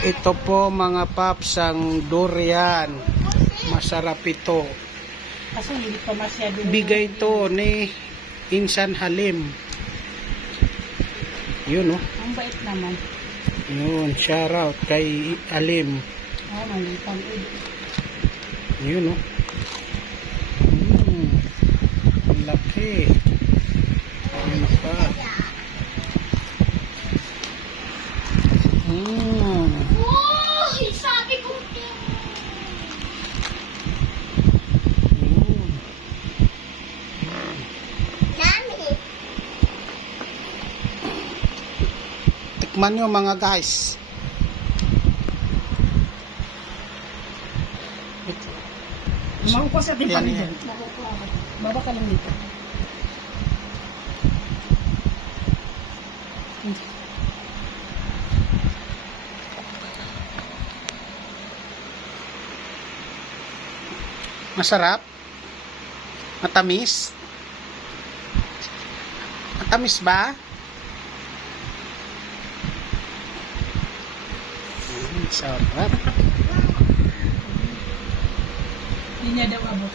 Ito po mga paps ang durian. Masarap ito. Kasi hindi pa. Bigay ito ni Insan Halim. Yun oh. Ang bait naman. Yun, shout out kay Halim. Ah, oh, mali pang Yun oh. Mm. Oh, sabi ko. Nani. Tikman nyo mga guys. Makukuha sa yan. dyan. Baba ka lang dito. Masarap? Matamis? Matamis ba? Mm, sarap. Hindi niya daw abot.